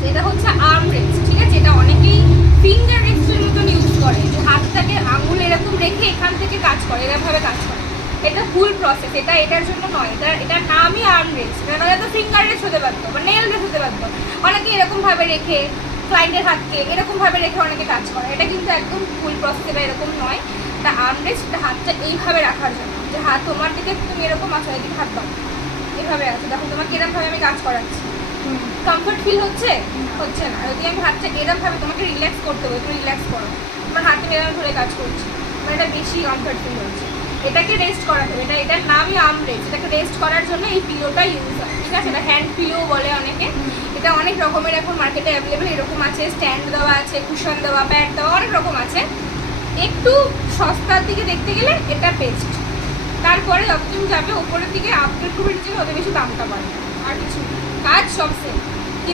আছে। এটা হচ্ছে আর্ম রেস্ট, ঠিক আছে? এটা অনেকেই ফিঙ্গার রেস্টের মতন ইউজ করে, যে হাতটাকে আঙুল এরকম রেখে এখান থেকে কাজ করে, এরকমভাবে কাজ করে। এটা ভুল প্রসেস, এটা এটার জন্য নয়। এটার নামই আর্ম রেস্ট। এটা নয় তো ফিঙ্গার রেস্ট হতে পারতো বা নেল রেস্ট হতে পারতো। অনেকে এরকমভাবে রেখে ক্লায়েন্টের হাতকে এরকমভাবে রেখে অনেকে কাজ করে, এটা কিন্তু একদম ভুল প্রসেস। এটা এরকম নয়। এটা আর্ম রেস্ট, এটা হাতটা এইভাবে রাখার জন্য, যে হাত তোমার দিকে তুমি এরকম আছো, এদিকে হাত দাও, এভাবে আছে। দেখো তোমাকে এরকমভাবে আমি কাজ করাচ্ছি, কমফর্ট ফিল হচ্ছে? হচ্ছে না। যদি আমি হাতটা এরকমভাবে তোমাকে রিল্যাক্স করতে হবে, তুমি রিল্যাক্স করো, তোমার হাতে এরকম ধরে কাজ করছি, আমার এটা বেশি কমফর্ট ফিল হচ্ছে। এটাকে রেস্ট করাতে হবে। এটার নামই আর্ম রেস্ট। এটাকে রেস্ট করার জন্য এই পিলোটা ইউজ হয়, ঠিক আছে? এটা হ্যান্ড পিলো বলে অনেকে। এটা অনেক রকমের এখন মার্কেটে অ্যাভেলেবেল। এরকম আছে, স্ট্যান্ড দেওয়া আছে, কুশন দেওয়া, প্যাড দেওয়া, অনেক রকম আছে। একটু সস্তার দিকে দেখতে গেলে এটা বেস্ট। তারপরে যত তুমি যাবে ওপরের দিকে আপগ্রেড করে নিচ্ছে, অত বেশি দামটা বাড়বে। আর কিছু কাজ সব সেম।